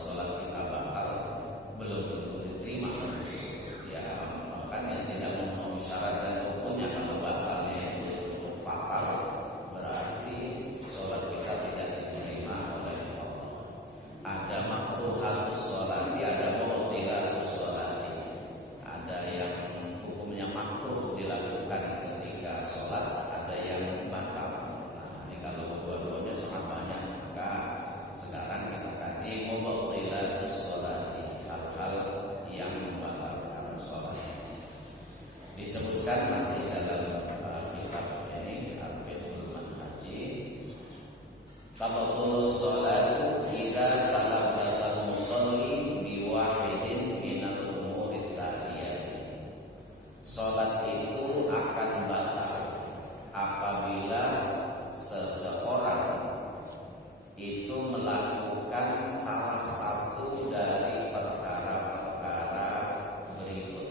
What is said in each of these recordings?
sholat kita batal belum tentu diterima. Ya, bahkan yang tidak memenuhi syarat dan rukunnya kalau batalnya itu cukup fatal, berarti sholat kita tidak diterima oleh Allah. Ada makruhatus sholat, ada mubtilatus sholat. Ada yang hukumnya makruh dilakukan ketika sholat, ada yang batal. Nah, ini kalau dua-duanya sangat banyak, maka sekarang kita kaji mubtilatus sholat, hal-hal yang membatalkan sholat. Disebutkan masih dalam kitab ini Al-Fiqhul Manhaji, tabtulus sholatu idza talabbasal musalli biwahidin minal umuri thaliyah. Sholat itu akan batal apabila seseorang itu melakukan salah satu dari perkara-perkara berikut.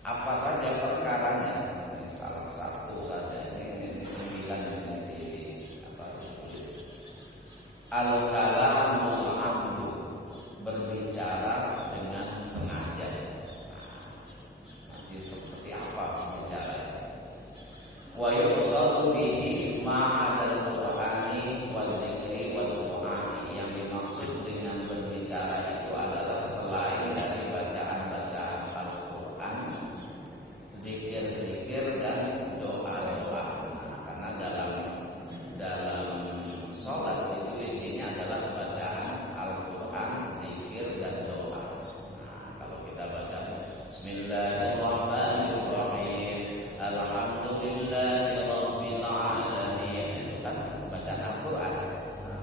Apa saja perkaranya? Ini salah satu saja. Ini 9 sendiri. Al-kalamul amdu, berbicara dengan sengaja. Nanti seperti apa berbicara? Wa yuqsadu bihi ma'adal qur'ani wal dzikri wal qur'ani. Yang dimaksud dengan berbicara itu adalah selain dari bacaan-bacaan Al-Qur'an, zikir-zikir dan doa-doa. Karena dalam sholat itu isinya adalah bacaan Al-Quran, zikir dan doa. Nah, kalau kita baca Bismillahirrahmanirrahim, Alhamdulillahirabbil alamin, kan bacaan Al-Quran. Nah,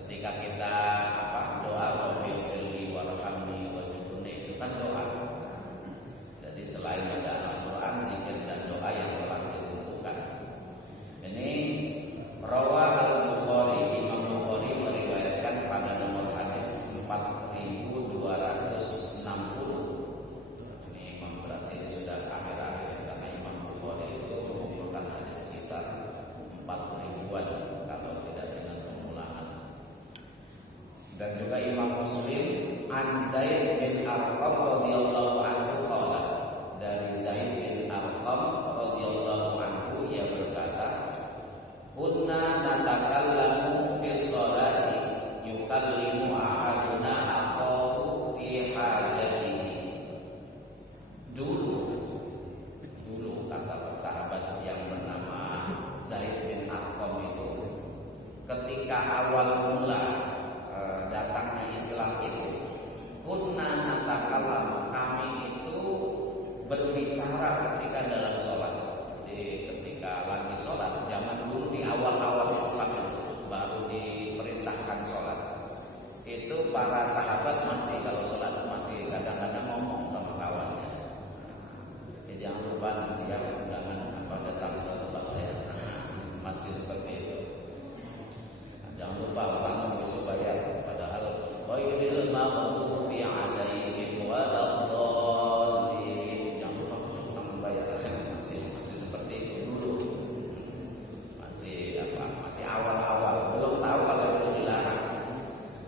ketika kita doa Rabbighfirli warhamni wajburni, itu kan doa. Jadi selain bacaan Al-Quran, zikir dan doa yang telah ditentukan. Ini rawah Al-Bukhari, Imam Bukhari meriwayatkan pada nomor hadis 4260. Ini Imam berarti sudah akhir-akhir, karena Imam Bukhari itu mengumpulkan hadis sekitar 4000-an kalau tidak dengan pengulangan. Dan juga Imam Muslim an Zaid bin Arqam radhiyallahu anhu qala, dari Zaid bin Arqam radhiyallahu anhu ia berkata, kunna natakallamu fi sholati yukallimu ahaduna akhahu fi hajatihi. Dulu kata sahabat yang bernama Zaid bin Arqam itu, ketika awal mula datangnya Islam itu, kunna natakallamu, kami itu berbicara ketika dalam sholat. Ketika lagi sholat, zaman dulu di awal-awal Islam baru diperintahkan sholat, itu para sahabat masih kalau sholat masih kadang-kadang ngomong sama kawannya. Jangan lupa nanti ya undangan datang ke tempat saya. Masih seperti itu. Jangan lupa utang besok bayar. Padahal ghairil maghdubi alaihim waladdallin. Jangan lupa besok utang bayar. Masih seperti itu dulu. Masih awal-awal, belum tahu kalau itu dilarang.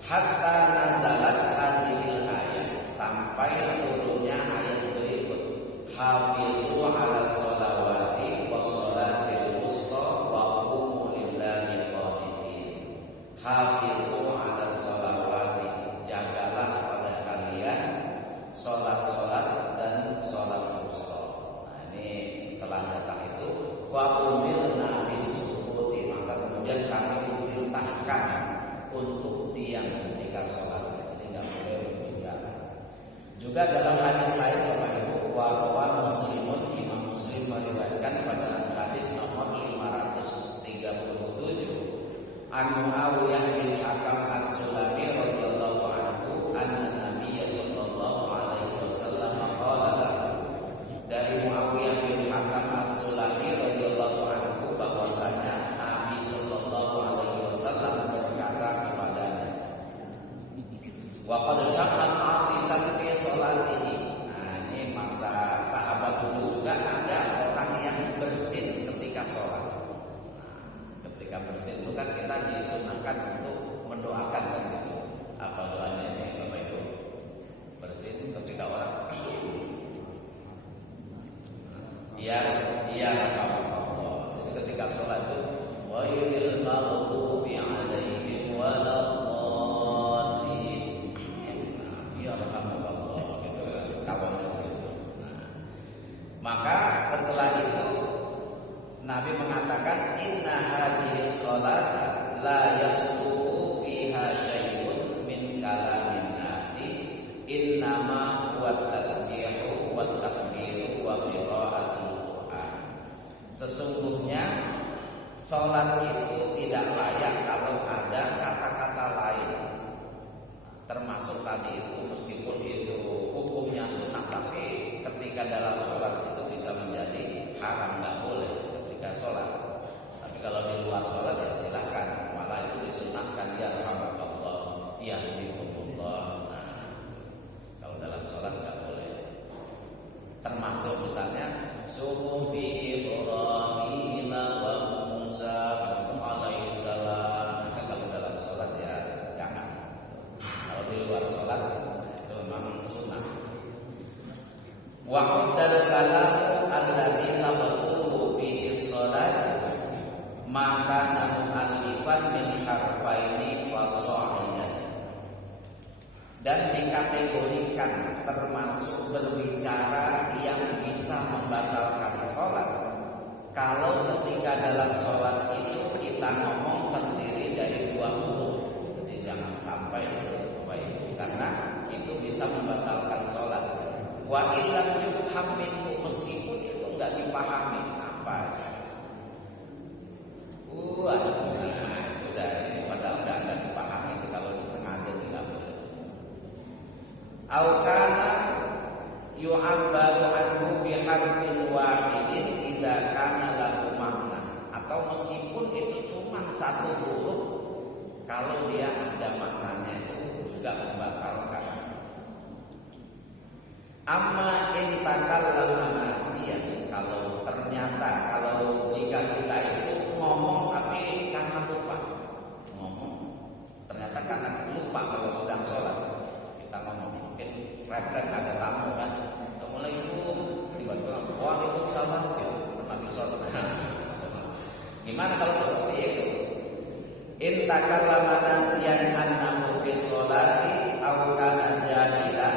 Hatta nazalat hadhil ayat, sampai turunnya ayat berikut. Hafizu 'ala sholawati was sholatil wusta wa qumu lillahi qanitin. Hafizu 'ala sholawati, jagalah pada kalian sholat-sholat dan sholat wusta. Nah, ini setelah datang itu fa umirna bisukuti, maka kemudian kami diperintahkan untuk diam ketika sholat, jadi nggak boleh berbicara. Juga dalam hadis lain Bapak Ibu, wa Muslimun, Imam Muslim meriwayatkan pada hadis nomor 537, an Muawiyah bin Hakam As-Sulami radhiyallahu anhu, anna Nabiyya sallallahu alaihi wasallam qala, dari Muawiyah bin Hakam As-Sulami radhiyallahu anhu bahwasanya Nabi sallallahu alaihi wasallam berkata kepadanya, wa qad syaqat atisan fi sholatihi. Nah, ini masa sahabat dulu juga ada orang yang bersin ketika sholat. Nah, ketika bersin itu kan kita disunahkan untuk mendoakan kan gitu. yahdikumullah. Nah, kalau dalam sholat nggak boleh. Termasuk misalnya suhufi Ibrahim wa Musa alaihissalam. Kalau dalam sholat ya jangan. Kalau di luar sholat itu memang sunnah. Wa dan kalam alladzi tabtulu bi sholat maka mu'allifan min harfaini fasahidan, dan dikategorikan termasuk berbicara yang bisa membatalkan sholat kalau ketika dalam sholat itu kita ngomong terdiri dari dua huruf. Jadi jangan sampai lupa itu, karena itu bisa membatalkan sholat. Wa illam yufham minhu, meskipun itu enggak dipahami apa. Sudah ini padahal enggak dipahami itu, kalau disengaja tidak boleh. Au kana yu'abbaru anhu bi harfin wahidin idza kana lahu makna, atau meskipun itu cuma satu huruf kalau dia ada maknanya itu juga membatalkan. Amma in takallama nasiyan, kalau ternyata jika kita itu ngomong tapi karena lupa, ternyata karena lupa kalau sedang sholat kita ngomong, mungkin refleks ada tamu kan, assalamualaikum, tiba-tiba waalaikumsalam, lagi sholat. Gimana kalau seperti itu? In takallama nasiyan annahu fi sholati aw kana jahilan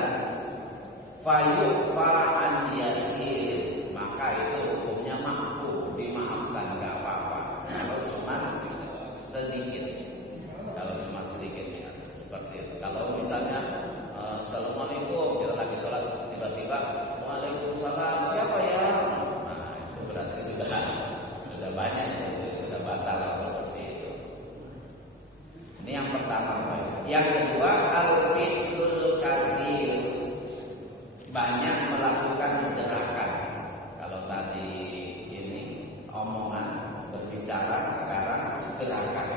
fayu'fa an yasir, maka itu hukumnya ma'fu, dimaafkan, enggak apa-apa kalau cuma sedikit. Kalau cuma sedikit ya, seperti itu. Kalau misalnya assalamualaikum, kita lagi sholat tiba-tiba waalaikumsalam, siapa ya? Nah, itu berarti sudah banyak, itu sudah batal seperti itu. Ini yang pertama. Yang kedua, al-fi'lul katsir, banyak melakukan gerakan. Kalau tadi ini omongan, berbicara, sekarang gerakan.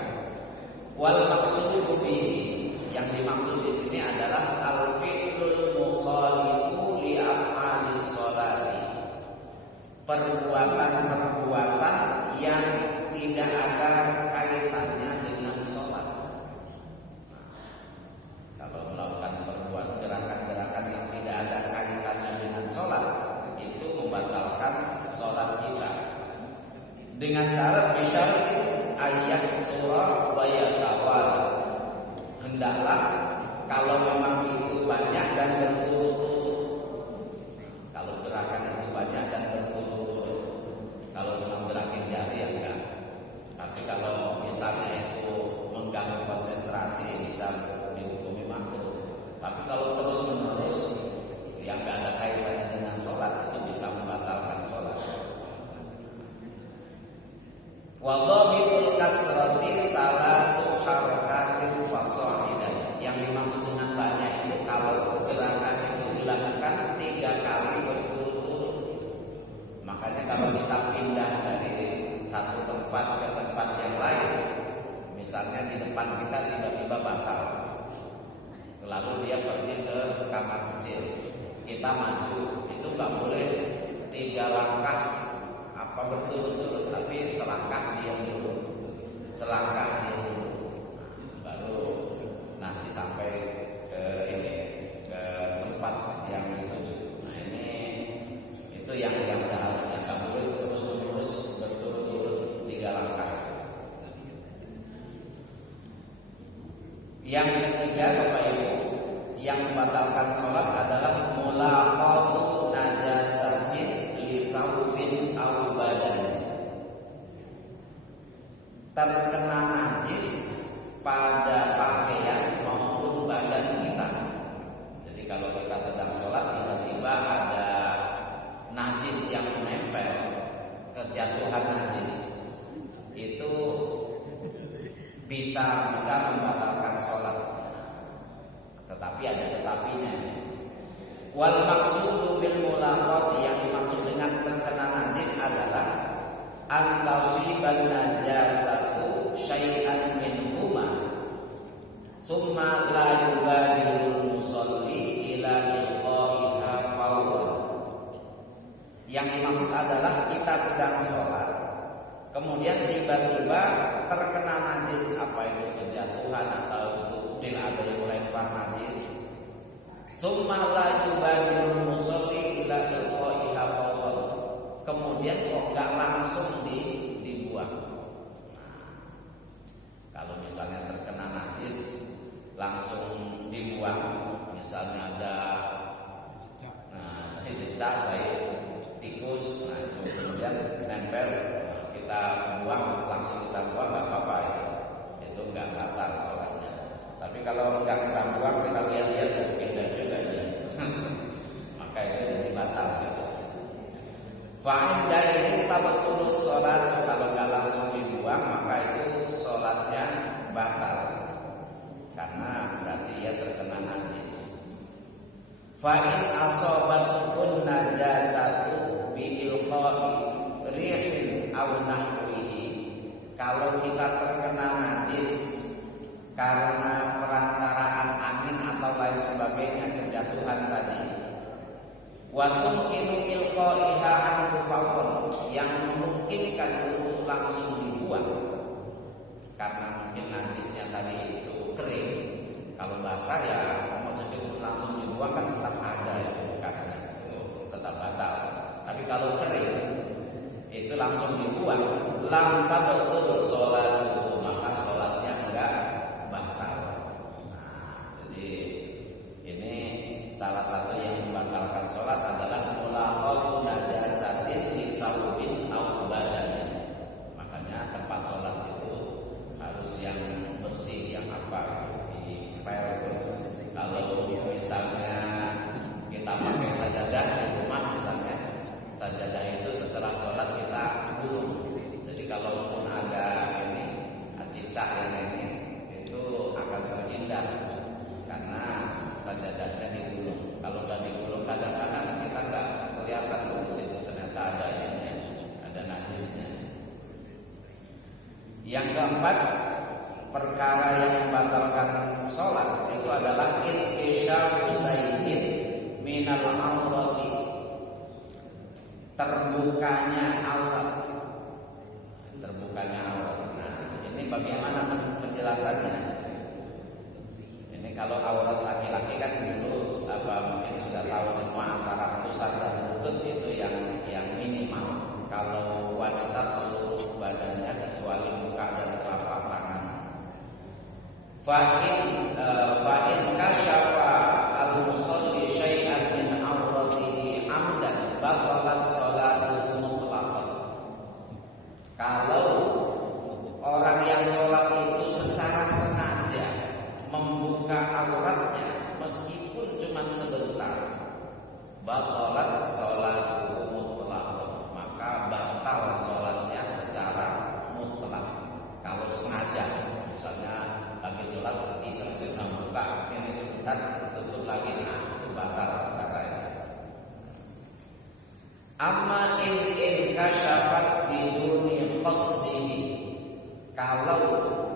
Wal maqsudu bihi, yang dimaksud di sini adalah al-fi'lul mukhalifu li af'alis sholati, perbuatan-perbuatan yang tidak ada kaitannya dengan sholat. Kalau melakukan gerakan-gerakan yang tidak ada kaitannya dengan sholat, itu membatalkan sholat kita. Dengan syarat bisyaratin ayat surah wa yatawal, hendaklah kalau memang itu banyak dan berturut-turut. Kalau gerakan itu banyak dan berturut-turut. Kalau cuma gerakin jari ya enggak. Tapi kalau misalnya itu mengganggu konsentrasi bisa dihukumi makruh. Tapi kalau terus-menerus yang enggak ada kaitannya dengan sholat, itu bisa membatalkan sholat. Wa dhabitul kasrati salasu harakatin fasahidan, yang dimaksud dengan banyak itu kalau gerakan itu dilakukan 3 kali berturut-turut. Makanya kalau kita pindah dari satu tempat ke tempat yang lain, misalnya di depan kita tiba-tiba batal, lalu dia pergi ke kamar kecil, kita maju, itu nggak boleh 3 langkah berturut-turut, tapi selangkah dia dulu, baru nanti sampai ke tempat yang dituju. Nah ini itu yang seharusnya nggak boleh terus-menerus berturut-turut 3 langkah. Yang ketiga, Bapak Ibu, yang membatalkan sholat adalah mulaqatu najasatin li thawbin aw badan, terkena najis pada pakaian maupun badan kita. Jadi kalau kita sedang sholat tiba-tiba ada najis yang menempel, kejatuhan najis, itu bisa membatalkan sholat. Tetapi ada tetapinya. Wal maqsudu bil mulaqat, yang dimaksud dengan terkena najis adalah antasiban najasatu la yubadirul musalli ila ilqaiha fawran. Yang dimaksud adalah kita sedang sholat, kemudian tiba-tiba terkena najis, apa itu kejatuhan atau itu udin ada yang lempar najis. Tsumma la yubadirul musalli ila ilqaiha fawran. Kemudian kok enggak langsung dibuang. Kalau misalnya terkena najis langsung dibuang, misalnya ada jejak baik tikus, kemudian nempel, kita buang, langsung kita buang nggak apa-apa, itu nggak batal sholatnya. Tapi kalau nggak kita buang, kita lihat-lihat pindah juga ya, maka itu jadi batal. Fa'in dari tabatul sholat, kalau nggak langsung dibuang maka itu sholatnya batal karena berarti ia terkena najis. Fa'in asobatun najasatu bi'ilqa'i rihin aw nahwihi. Kalau kita terkena najis karena perantaraan angin atau lain sebagainya, kejatuhan tadi, wa tumkinu ilqaiha anhu fawran, yang memungkinkan untuk langsung dibuang karena mungkin najisnya tadi itu kering. Kalau basah ya maksudnya langsung dibuang kan tetap ada itu bekasnya, itu tetap batal. Tapi kalau kering itu langsung dibuang, lam tabatul sholat, maka sholatnya enggak batal. Jadi ini salah satu yang membatalkan sholat adalah mulaqatu najasatin li saubin aw badanin. Makanya tempat sholat itu harus yang bersih, yang apa, dipel terus. Kalau misalnya kita pakai sajadah di rumah, misalnya sajadah itu setelah sholat kita gulung. Jadi kalaupun ada ini cicak yang ini, itu akan terhindar karena sajadahnya digulung. Kalau nggak digulung, kadang-kadang kita nggak kelihatan di situ ternyata ada ini, ada najisnya. Yang keempat, perkara yang membatalkan sholat itu adalah inkishafu sayyidin minal aurati, terbukanya aurat. Terbukanya aurat. Nah, ini bagaimana penjelasannya? Ini kalau aurat laki-laki kan dulu mungkin sudah tahu semua, antara pusat dan lutut itu yang minimal. Kalau wanita seluruh badannya kecuali muka dan telapak tangan. Fa'in kasyafa al-musalli syai'an min auratihi amdan batalat sholatuhu mutlaqan. Kalau orang yang sholat itu secara sengaja membuka auratnya meskipun cuma sebentar, batalat sholatuhu mutlaqan, maka batal sholatnya secara mutlak. Kalau sengaja, misalnya lagi sholat iseng membuka ini sebentar, tutup lagi, nah itu batal secara ini. Amma in kasyafat biduni qasdihi, kalau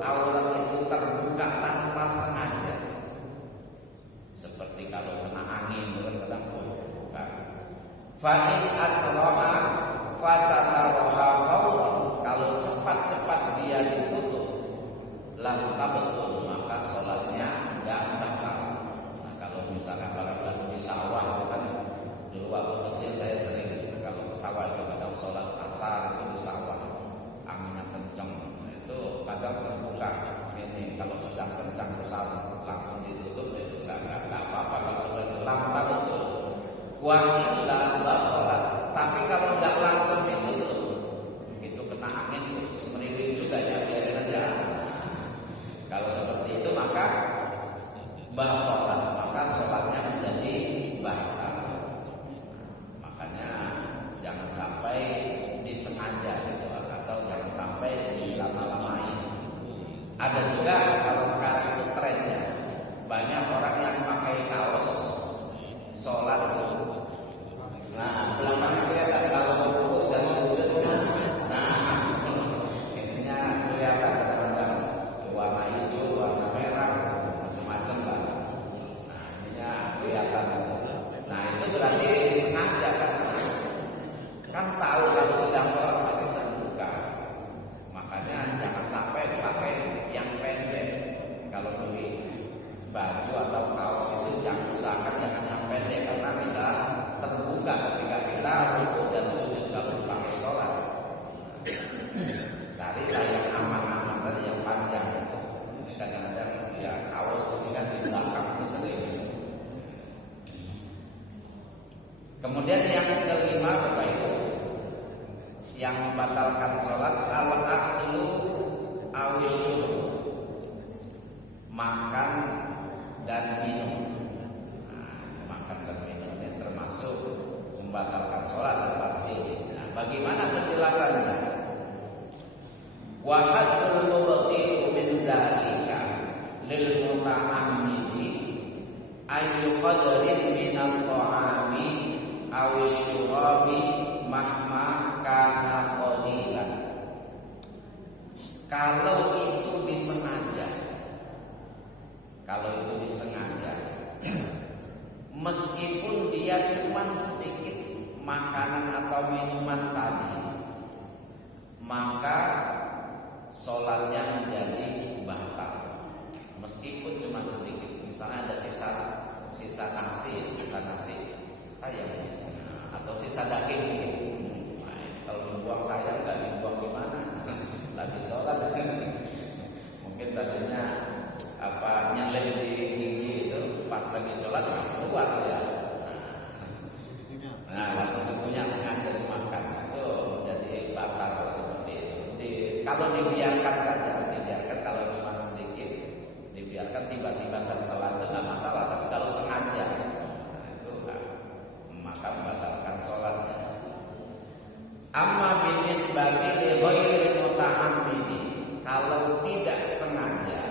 aurat itu terbuka tanpa sengaja, seperti kalau kena angin kadang-kadang buka. Fa'in asra'a fasataroha fawran, kalau cepat-cepat dia ditutup, lam tabatul, maka sholatnya enggak batal. Nah, kalau misalnya kalau di sawah kan, dulu waktu kecil saya sering kalau ke sawah itu kadang sholat asar itu di sawah, anginnya kencang, itu kadang terbuka. Ini kalau sedang kencang besar langsung ditutup, itu enggak apa-apa kalau sudah lam tabatul. Wa illa batalat, tapi kalau enggak langsung ditutup, itu kena angin semeriwing juga ya, biarin aja. Kalau seperti itu maka batalat, maka sholatnya menjadi batal. Makanya jangan sampai disengaja gitu, atau jangan sampai dilama-lamain. Ada juga kalau sekarang itu trennya, banyak orang yang pakai kaos sholat. Nah, belakangnya kelihatan kalau rukuk dan sujud. Nah, ininya kelihatan kadang-kadang warna hijau, warna merah, macam-macam sengaja kan tahu kalau sedang sholat pasti terbuka. Makanya jangan sampai pakai yang pendek. Kalau beli baju atau kaos itu jangan usahakan jangan yang pendek karena bisa terbuka ketika kita rukuk dan sujud kalau dipakai sholat. Carilah yang aman-aman tadi yang panjang. Kadang-kadang ya kaos itu kan di belakang itu sering. Kemudian yang kelima Bapak Ibu, yang membatalkan sholat al-aklu awisyur, makan dan minum. Makan dan minum yang termasuk membatalkan sholat pasti. Nah, bagaimana penjelasannya? Wa haddul mubtilu min dzalika lil muta'ammidi ayyu qadrin min at-ta'ami aw syurabi mahma kana qalilan. Kalau itu disengaja, meskipun dia cuma sedikit makanan atau minuman tadi, maka sholatnya menjadi batal. Meskipun cuma sedikit, misalnya ada sisa nasi, sayang, atau sisa daging mungkin. Nah, kalau dibuang sayang, nggak dibuang gimana? Lagi sholat, mungkin tadinya nyelip di gigi itu pas lagi sholat keluar ya. Nah, langsung tentunya sengaja dimakan itu jadi batal kalau seperti itu. Kalau dibiarkan saja, kalau cuma sedikit, dibiarkan tiba-tiba tertelan tidak masalah. Tapi kalau sengaja, itu maka membatalkan sholatnya. Amma binis bagi ghairil muta'ammidi, kalau tidak sengaja,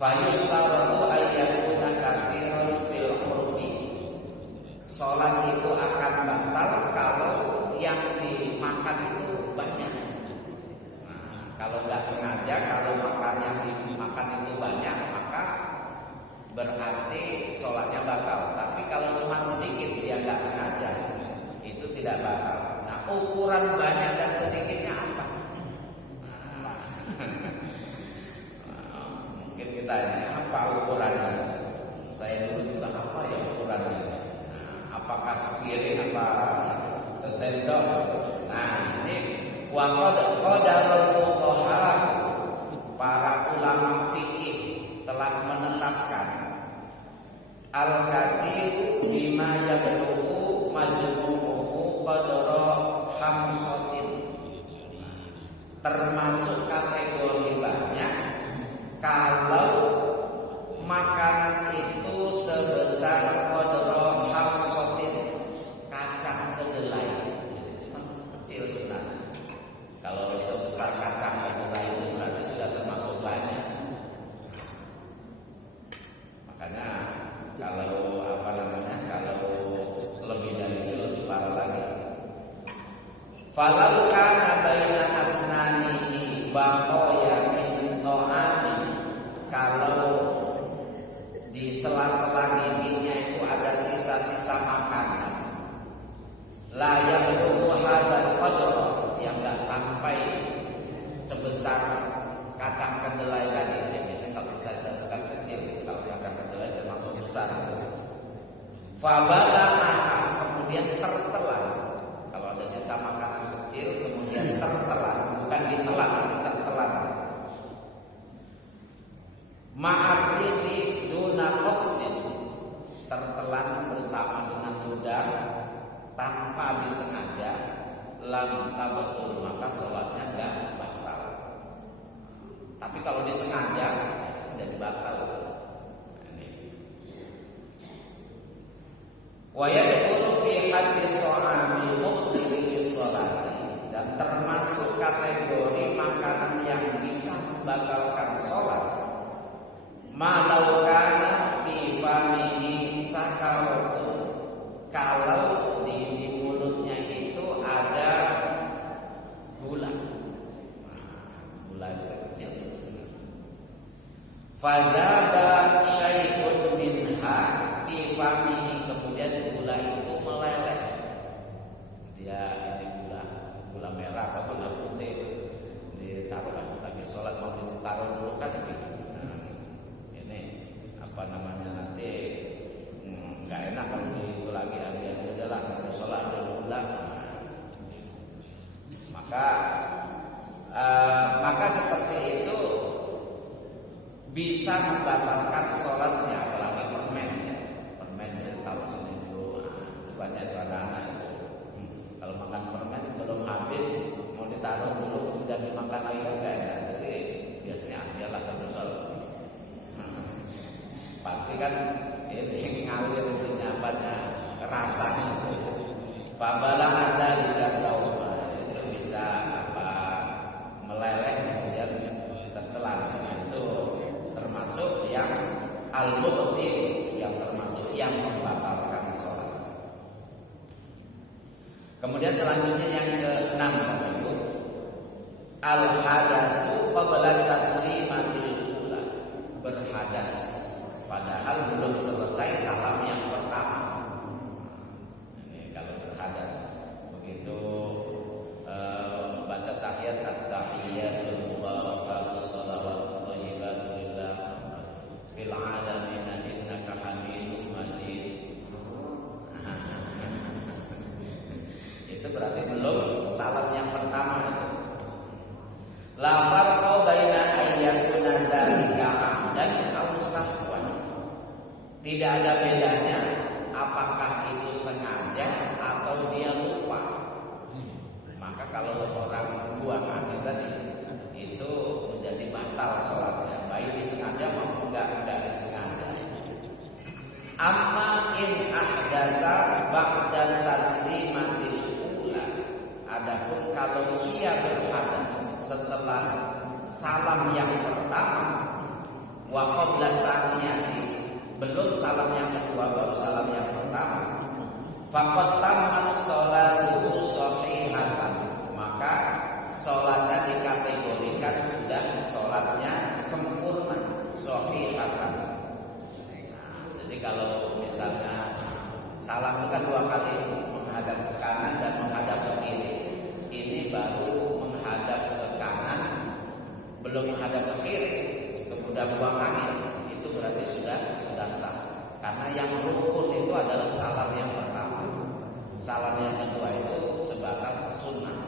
fayustaratu ayyakuna katsiran fil urfi, sholat itu akan batal kalau yang dimakan itu banyak. Nah, kalau nggak sengaja, kalau makan yang dimakan itu banyak, maka berarti sholatnya batal. Tapi kalau cuma sedikit dia nggak sengaja, itu tidak batal. Nah, ukuran banyak dan sedikitnya apa? Mungkin kita ini apa ukurannya? Saya dulu juga apa ya ukurannya? Apakah sepiring apa sesendok? Nah, ini waqad qadarul fuqaha, para ulama fikih telah menetapkan al-katsir bima yablughu majmu'uhu qadra khamsatin, termasuk kategori banyak kalau makanan itu sebesar qadra khamsatin, kacang kedelai. Cuma kecil sebenarnya. Kalau sebesar kacang kedelai itu berarti sudah termasuk banyak. Makanya kalau kalau lebih dari itu lebih parah lagi. Falau kana baina asnanihi baqaya min ta'amin, kalau di sela-sela giginya itu ada sisa-sisa makanan, la yablugu hadzal qadr, yang enggak sampai sebesar kacang kedelai tadi. Biasanya kalau saya bukan kecil, kalau kacang kedelai termasuk besar. Fabalana, kemudian tertelan. Kalau ada sisa makanan kecil kemudian tertelan, bukan ditelan tapi tertelan. Ma'abriti duna qasdin, tertelan bersama dengan ludah tanpa disengaja, lam tabatul, maka sholatnya enggak batal. Tapi kalau disengaja jadi batal. Wa yadkhulu fi haddin ta'ami mubtilil sholati, dan termasuk kategori makanan yang bisa membatalkan sholat malau kana fi famihi sakaratun, kalau di mulutnya itu ada gula. Gula itu kecil. Fadzaba syai'un minha fi famihi, kemudian gula membatalkan sholatnya, apalagi permen ya. Permen ya, tahu sini dulu, banyak itu anak-anak itu. Kalau makan permen belum habis, mau ditaruh dulu kemudian dimakan lagi kan enggak enak. Jadi biasanya adalah satu-satu. Pasti kan ini ngalir itu nyapanya rasanya. Pabalah ada tidak tahu itu bisa apa meleleh kemudian tertelan, itu termasuk yang al-mubtil, yang termasuk yang membatalkan sholat. Kemudian selanjutnya yang ke-6 itu al-hadatsu qabla taslimatil ula, berhadas padahal belum selesai salam yang pertama. Ini kalau berhadas begitu baca tahiyat at-tahiyatul mubarakatus shalawatut thayyibatul lillah fil alamin innaka hamidum majid. Itu berarti belum salam yang pertama. La farqa baina ayyakuna dzalika amdan aw sahwan. Tidak ada bedanya apakah itu sengaja atau dia lupa. Maka kalau orang buang hati tadi itu menjadi batal sholatnya, baik disengaja maupun enggak disengaja. Amma in ahdatsa ba'da taslimatil ula. Adapun kalau dia berhadas setelah salam yang pertama, wa qabla saniyati, belum salam yang kedua baru salam yang pertama, faqad tammat sholatuhu shahihatan, maka sholatnya dikategorikan sudah sholatnya sempurna, shahihatan. Jadi kalau misalnya salam itu kan 2 kali, menghadap ke kanan dan menghadap ke kiri. Ini baru menghadap ke kanan, belum menghadap ke kiri, kemudian buang angin, itu berarti sudah sah. Karena yang rukun itu adalah salam yang pertama. Salam yang kedua itu sebatas sunnah.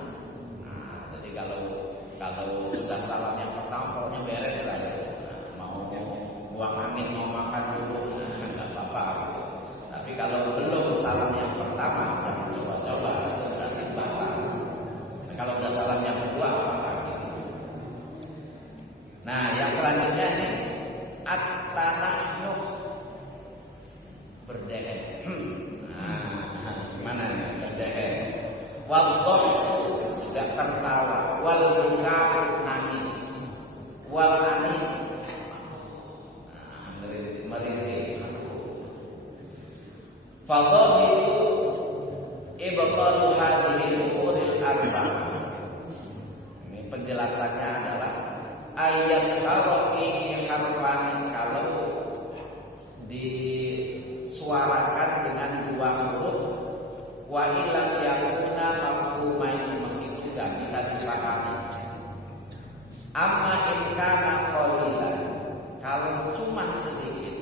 Nah, jadi kalau sudah salam yang pertama pokoknya beres lah ya. Mau buang angin, mau makan dulu, enggak apa-apa gitu. Tapi kalau belum salam yang pertama, jangan coba-coba, itu berarti batal. Nah, kalau udah salam yang kedua apa gitu. Nah, yang selanjutnya ini at-tanahnuh, berdehek. Nah, gimana nih berdehek? Wadhah, juga tertawa. Wal buka, nangis. Wal anin, merintih. Fadhahilu ibtalu hadhil umuril arba'ah. Ini penjelasannya adalah ayat fihi harfan, kalau disuarakan dengan 2 huruf, wa illam yakuna mafhumain, meskipun tidak bisa dipahami. Amma in kana qalilan, kalau cuma sedikit,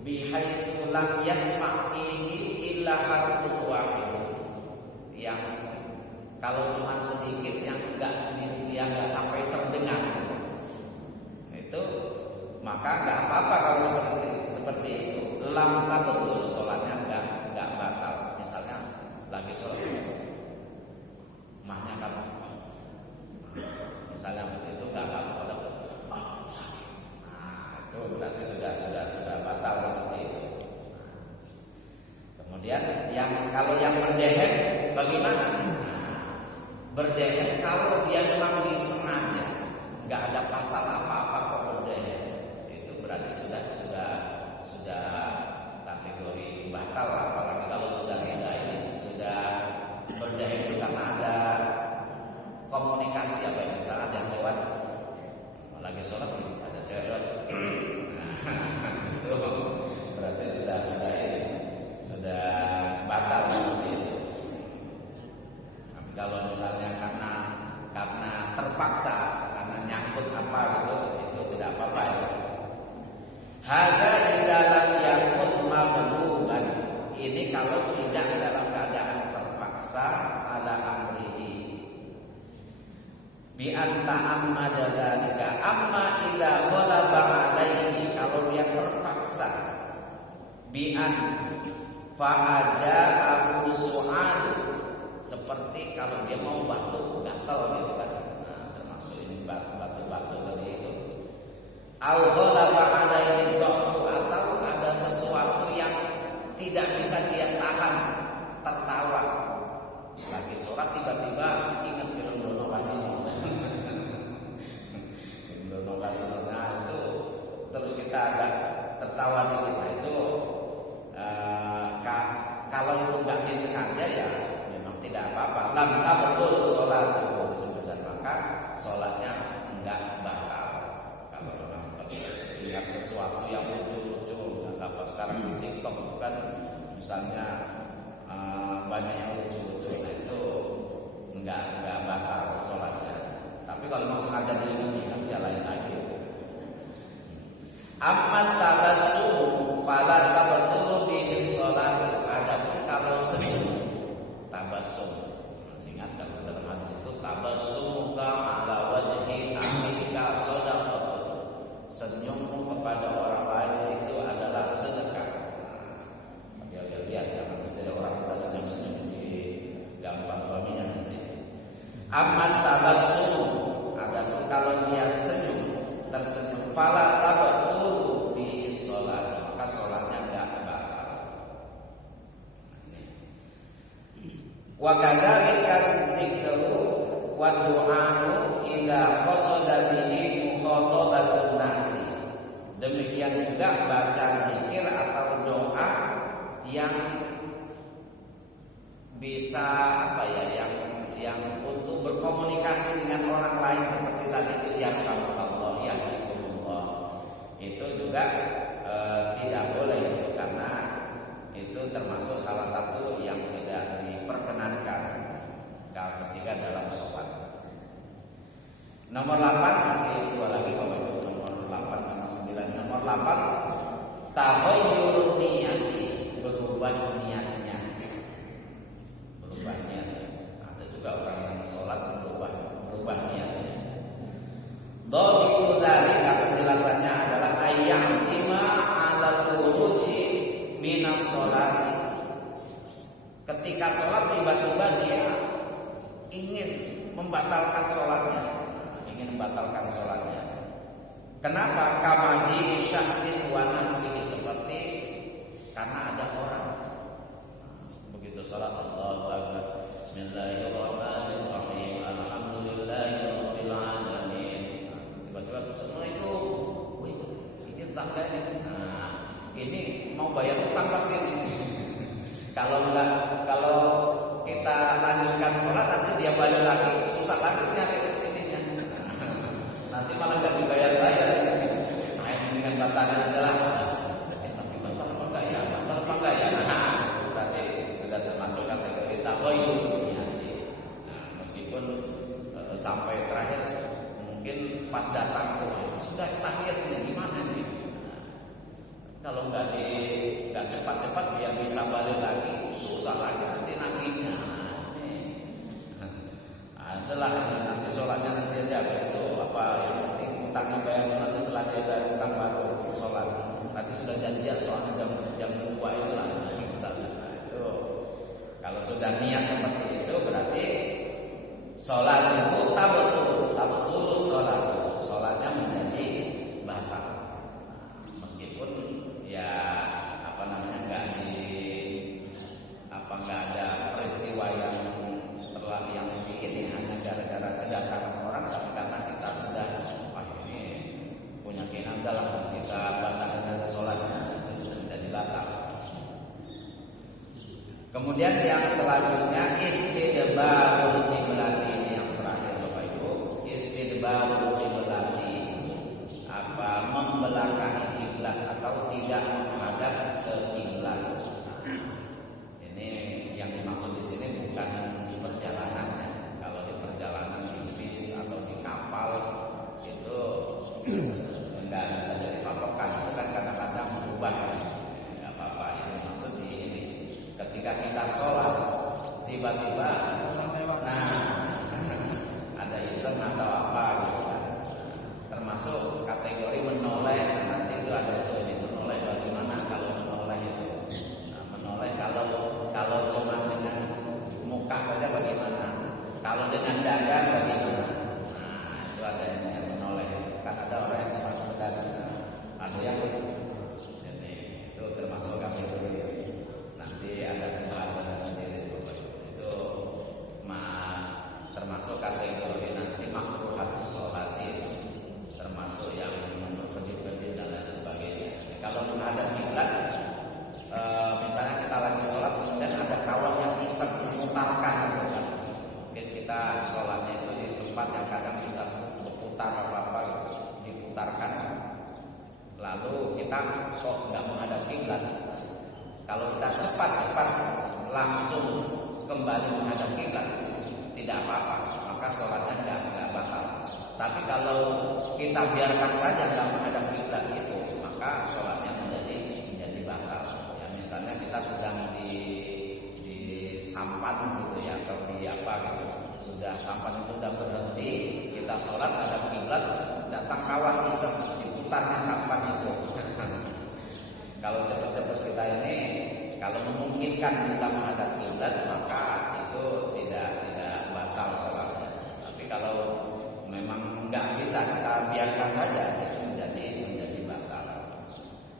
bihaitsu lam yasma' fihi illa harfun wahid, yang kalau cuma sedikit yang enggak sampai terdengar, itu maka enggak apa-apa kalau seperti itu. Lam tabatul, sholatnya enggak batal. Misalnya lagi sholat, mahnya kamu, misalnya begitu enggak apa-apa. Nah, itu berarti sudah batal seperti itu. Kemudian kalau yang berdehek bagaimana? Berdehek kalau dia memang disengaja, nggak ada pasal apa-apa kok berdehek, itu berarti sudah kategori batal. Apalagi kalau sudah berdehek itu karena ada komunikasi apa ya, misalnya ada yang lewat lagi sholat, ada cewek lewat, itu berarti sudah batal seperti itu. Tapi kalau misalnya karena terpaksa, karena nyangkut apa gitu, itu tidak apa-apa ya. Hadza idza lam yakun maghluban, ini kalau tidak dalam keadaan terpaksa, ala amrihi bi anta amma dzalika. Amma idza ghalaba alaihi, kalau dia bi'an fa'aja aku su'ad, seperti kalau dia mau batu gatal gitu kan. Nah, termasuk ini batu tadi itu. Au ghalaba alaihi dhahru, atau ada sesuatu yang tidak bisa dia tahan tertawa. Lagi sholat tiba-tiba ingat film Dono Kasino. Dono Kasino, nah itu terus kita agak tertawa dikit. Nah itu kalau itu nggak disengaja ya memang tidak apa-apa. Lam tabtul sholat disebutkan, maka sholatnya enggak batal. Kalau memang lihat sesuatu yang lucu-lucu, apa sekarang di TikTok itu kan misalnya banyak yang lucu-lucu, nah itu enggak batal sholatnya. Tapi kalau mau sengaja diingat ya lain lagi. Amma tabassum fala tabtulu bihi sholat. Adapun kalau senyum tabassum, ingat dalam hadis itu tabassum ala wajhi akhika shadaqah. Senyummu kepada orang lain itu adalah sedekah. Ya lihat karena mesti ada orang kita senyum-senyum di gampang suaminya nanti. Amma tabassum, adapun kalau dia senyum tersenyum fala tabtulu bi sholat, maka sholatnya enggak batal. Wa kadzalika dzikru wa du'a'u idza qasada bihi mukhatabatun nas. Demikian juga baca zikir atau doa yang bisa yang untuk berkomunikasi dengan orang lain seperti tadi itu yang Allah ya Allah. Itu juga tidak boleh itu, karena itu termasuk salah satu yang tidak diperkenankan ketika dalam sholat. Nomor 8 masih dua lagi Bapak, nomor 8 sama 9. Nomor 8 taghayyur niyati, berubah niatnya. Berubah niat. Ada juga orang yang sholat berubah niatnya. Dhabitu zalika, penjelasannya adalah ayyasima ala khuruji minas sholati. Ketika sholat tiba-tiba dia ingin membatalkan sholatnya. Kenapa? Kamaji syahsin wa nahwihi, seperti karena ada orang begitu sholat Allahu Akbar, Bismillahirrahmanirrahim, Alhamdulillahirabbil alamin. Tiba-tiba Assalamualaikum. Wih, ini tangganya. Nah, ini mau bayar utang pasti ini. Kalau kita lanjutkan sholat nanti dia balik lagi, susah lagi nyari ininya. Nanti malah nggak dibayar-bayar. Nah, dengan batalnya adalah tapi batal apa enggak ya? Nah, berarti sudah termasuk kategori taghayyur niyati. Nah, meskipun sampai terakhir mungkin pas datang tuh sudah tahiyatnya gimana nih? Kalau nggak cepat-cepat dia bisa balik lagi, susah lagi nanti nagihnya. Adalah nanti sholatnya nanti aja itu apa yang penting utangnya bayar nanti setelah dia bayar utang baru sholat. Tadi sudah janjian soalnya jam 2 itu lah misalnya. Itu kalau sudah niat seperti itu berarti sholat itu tabtul sholatnya menjadi batal. Meskipun ya nggak ada peristiwa yang bikin ini hanya gara-gara kedatangan orang, tapi karena kita sudah ini punya keinginan dalam kita batalkan sholatnya itu menjadi batal. Kemudian yang selanjutnya istidbarul qiblati, ini yang terakhir Bapak Ibu. Istidbarul qiblati, membelakangi kiblat atau tidak menghadap ke kiblat. Ini yang dimaksud di sini bukan di perjalanan. Kalau di perjalanan di bis atau di kapal itu enggak bisa jadi patokan. Itu kan kadang-kadang berubah. Enggak apa-apa. Yang dimaksud di ini ketika kita sholat tiba-tiba ada iseng atau apa gitu kan. Termasuk kategori menoleh. Nanti itu ada tuh ini menoleh, bagaimana kalau menoleh itu. menghadap kiblat. Misalnya kita lagi sholat kemudian ada kawan yang iseng memutarkan gitu kan. Mungkin kita sholatnya itu di tempat yang kadang bisa berputar apa-apa gitu, diputarkan. Lalu kita kok nggak menghadap kiblat. Kalau kita cepat-cepat langsung kembali menghadap kiblat tidak apa-apa, maka sholatnya nggak batal. Tapi kalau kita biarkan saja nggak menghadap kiblat itu, maka sholatnya menjadi batal. Ya misalnya kita sedang di sampan gitu ya, atau di apa gitu, sudah sampan itu udah berhenti, kita sholat menghadap kiblat, datang kawan iseng diputarnya sampan itu. Kalau cepat-cepat kita ini, kalau memungkinkan bisa menghadap kiblat, maka itu tidak batal sholatnya. Tapi kalau memang nggak bisa, kita biarkan saja, itu menjadi batal.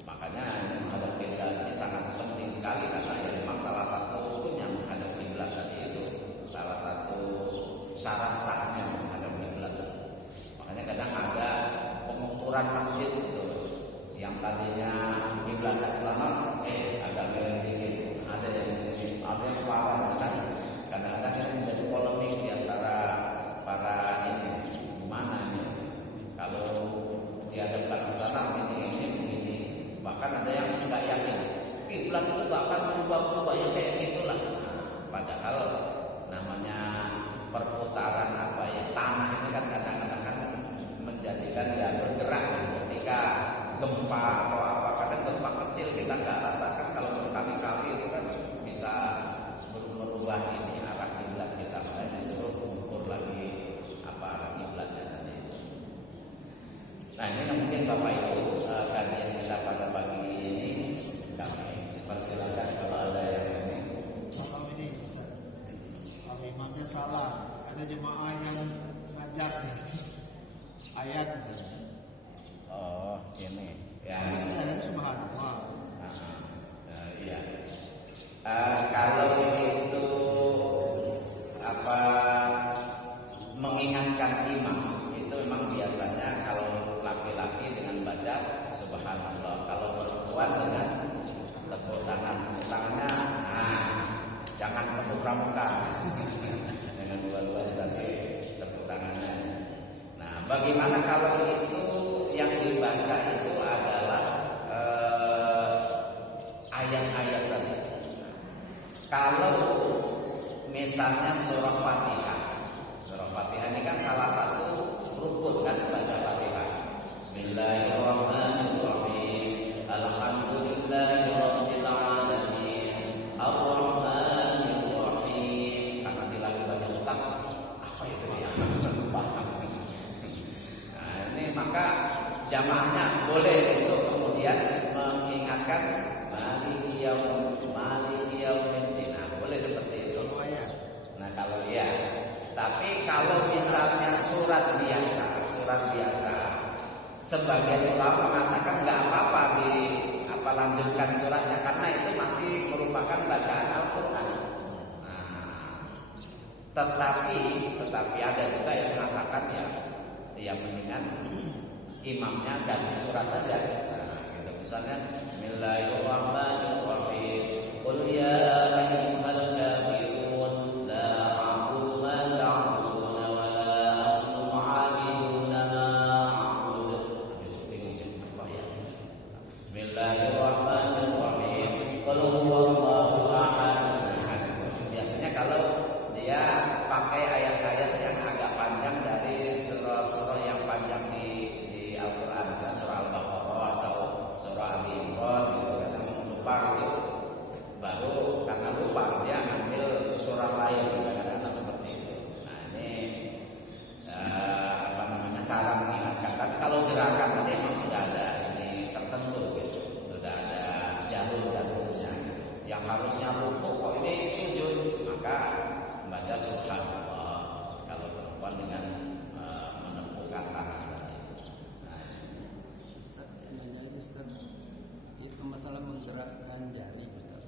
Makanya menghadap kiblat ini sangat penting sekali, karena ya memang salah satu rukunnya menghadap kiblat tadi itu, salah satu syarat sahnya menghadap kiblat. Makanya kadang ada pengukuran masjid itu, yang tadinya kiblat ke sana, agak miring sedikit, ada yang sini, ada yang parah kan. Kadang-kadang ini menjadi polemik di antara para ini, gimana nih? Kalau dihadapkan ke sana ini, bahkan ada yang nggak yakin kiblat itu bahkan berubah-ubah ya kayak gitulah. Padahal namanya perputaran apa ya, tanah ini kan kadang-kadang kan menjadikan dia bergerak ketika gempa atau apa, kadang gempa kecil kita nggak rasakan, kalau berkali-kali itu kan bisa merubah ini arah kiblat kita. Makanya disuruh mengukur lagi apa arah kiblatnya tadi. Nah ini mungkin Bapak Ibu kajian kita pada pagi ini, kami persilakan kalau ada yang ini. Kalau ini Ustaz, kalau imamnya salah, ada jemaah yang ngajar ayat misalnya. Oh ini ya. Sebenarnya subhanallah. Iya. Kalau itu apa, mengingatkan imam itu memang biasanya kalau laki-laki dengan baca subhanallah, kalau perempuan dengan tepuk tangannya, jangan tepuk pramuka dengan dua-duanya, tapi tepuk tangannya. Nah, bagaimana kalau itu yang dibaca itu adalah ayat-ayat tadi? Kalau misalnya surah Fatihah, surah Fatihah ini kan salah satu rukun kan baca Fatihah. Bismillahirrahmanirrahim. Alhamdulillahirabbil alamin. Ar-Rahmanirrahim. Karena dia lagi baca utang, apa itu ya? Nah, ini maka jamaahnya boleh untuk kemudian mengingatkan Maliki yaumiddin. Nah, boleh seperti itu. Nah, kalau ya. Tapi kalau misalnya surat biasa, sebagian ulama mengatakan nggak apa-apa lanjutkan suratnya, karena itu masih merupakan bacaan Al-Qur'an. Nah, tetapi ada juga yang mengatakan ya mendingan imamnya ganti surat saja. Nah, gitu. Misalnya Bismillahirrahmanirrahim. Qul ya ayyuhal kafirun la a'budu ma ta'buduna wa la antum 'abiduna ma a'budu. Bismillahirrahmanirrahim. Qul huwallahu ahad. Biasanya kalau dia pakai ayat-ayat yang agak panjang dari surah-surah yang panjang di Al-Quran, surah Al-Baqarah atau surah Ali Imran gitu, kadang lupa gitu, baru karena lupa dia ambil surah lain, kadang-kadang seperti itu. Nah ini cara mengingatkan. Tapi kalau gerakan tadi memang sudah ada ini tertentu gitu, sudah ada jalur-jalurnya gitu. Yang harusnya rukuk kok ini sujud, maka membaca subhanallah kalau perempuan dengan menepukkan tangan. Ustaz, itu masalah menggerakkan jari Ustaz.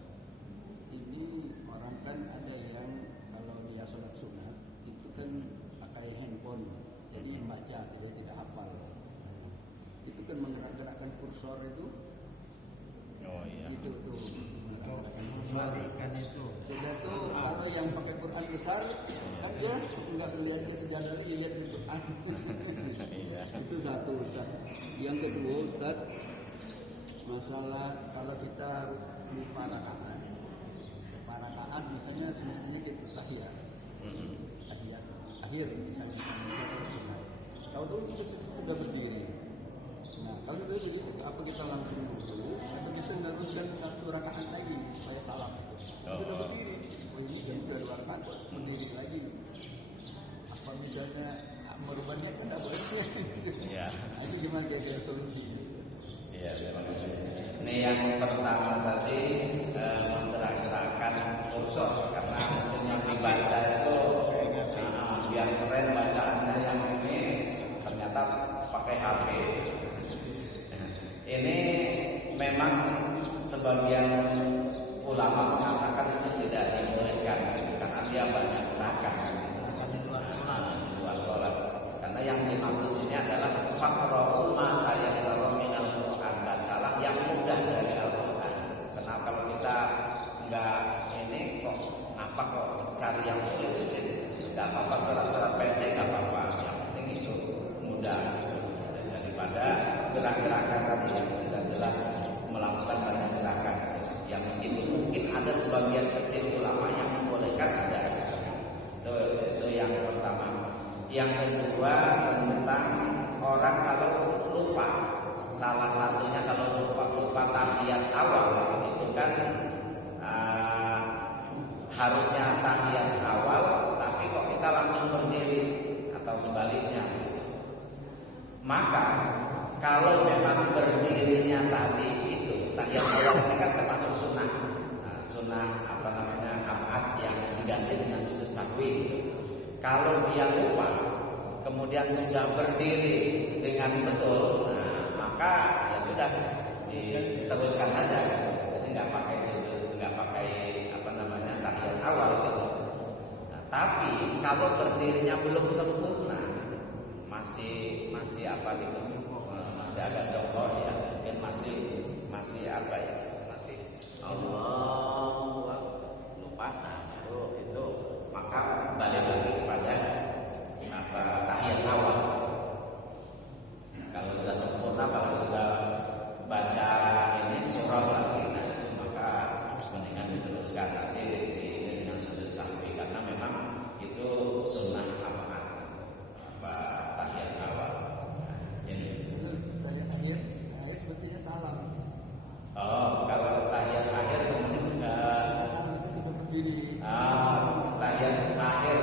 Ini orang kan ada yang kalau dia sholat sunat itu kan pakai handphone, jadi baca dia tidak hafal. Itu kan menggerak-gerakkan kursor itu lihat ke sejarah lagi, lihat ke Quran. Itu satu, Ustaz. Yang kedua, Ustaz, masalah kalau kita lupa rakaat misalnya semestinya kita tahiyat akhir misalnya tahu kita sudah berdiri. Nah kalau itu begitu, apa kita langsung dulu atau kita meneruskan satu rakaat lagi supaya salam? Sudah berdiri, ini kan sudah 2 rakaat, berdiri lagi. Apa misalnya merubahnya kan tidak boleh? Ya. Itu gimana kira-kira solusinya? Iya, terima kasih. Ini yang pertama tadi menggerak-gerakkan kursor, karena mungkin yang dibaca itu biar keren bacaannya, yang ini ternyata pakai HP. Ini memang sebagian ulama mengatakan itu tidak dibolehkan karena dia banyak gerakan di luar sholat. Karena yang dimaksud ini adalah faqra'u ma tayassara minal Qur'an, bacalah yang mudah dari Al-Qur'an. Karena kalau kita enggak ini kok apa kok cari yang sulit-sulit, enggak apa-apa, surat-surat pendek enggak apa-apa. Yang penting itu mudah daripada gerak-gerakan tadi yang sudah jelas melakukan banyak gerakan. Yang meskipun mungkin ada sebagian kecil ulama yang membolehkan, ada. Itu yang pertama. Yang kedua tentang orang kalau lupa, salah satunya kalau lupa tahiyat awal itu kan harusnya tahiyat awal, tapi kok kita langsung berdiri atau sebaliknya. Maka kalau memang berdirinya tadi itu tahiyat awal ini kan termasuk sunnah, sunnah apa namanya abad yang diganti dengan sujud sahwi. Kalau dia lupa, kemudian sudah berdiri dengan betul, maka ya sudah diteruskan saja. Jadi nggak pakai sujud, nggak pakai apa namanya tahiyat awal gitu. Nah, tapi kalau berdirinya belum sempurna, masih apa gitu, masih agak jongkok ya, mungkin masih apa ya, masih Allah lupa, itu maka balik lagi kepada tahiyat awal. Kalau sudah sempurna, kalau sudah baca ini surah lagi, maka mendingan diteruskan nanti dengan sujud sahwi, karena memang itu sunnah apa tahiyat awal. Ini Dari akhir sepertinya salam. Oh, kalau tahiyat akhir Kita salam kita sudah berdiri. Tahiyat akhir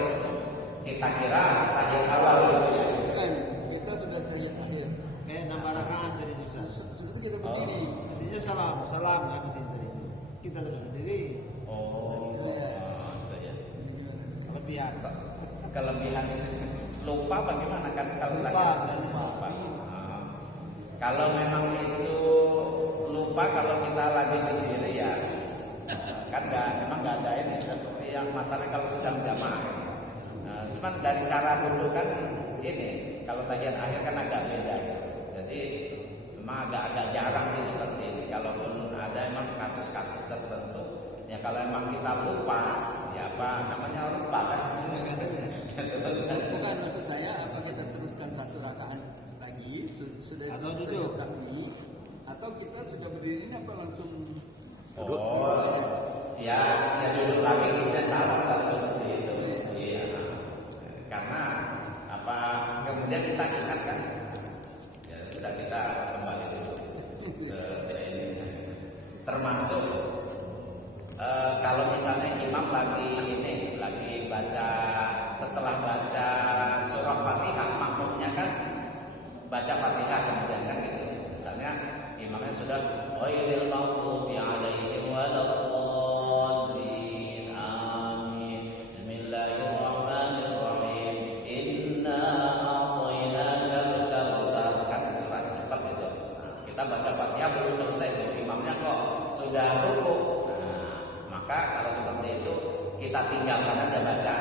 kita kira tahiyat awal gitu ya. Bukan, kita sudah tahiyat akhir. Kayak nambah rakaat dari Ustaz. Sudah kita berdiri. Mestinya salam nggak mesti tadi. Kita sudah berdiri. Oh, itu ya. Kelebihan. Kelebihan lupa bagaimana kan kalau Lupa. Kalau memang itu lupa, kalau kita lagi sendiri ya kan memang nggak ada ini. Yang masalah kalau sedang jamaah. Cuman dari cara dulu kan ini, kalau tahiyat akhir kan agak beda ya. Jadi memang agak jarang sih seperti ini. Kalaupun ada emang kasus-kasus tertentu. Ya kalau emang kita lupa, ya apa namanya lupa kan? Bukan, maksud saya apa kita teruskan satu rakaat lagi sudah atau duduk kami, atau kita sudah berdiri ini apa langsung duduk? Ya duduk lagi kemudian salam seperti itu. Iya. Karena apa kemudian kita ingatkan, ya sudah kita kembali dulu ini. Termasuk kalau misalnya imam lagi baca, setelah baca surah Fatihah, makmumnya kan baca Fatihah kemudian kan gitu. Misalnya imamnya sudah ghairil maghdubi 'alaihim waladdallin amin bismillahirrahmanirrahim inna a'tainakal kautsar, kan cepat gitu. Kita baca Fatihah belum selesai tuh, imamnya kok sudah rukuk. Maka kalau seperti itu kita tinggalkan aja bacaan.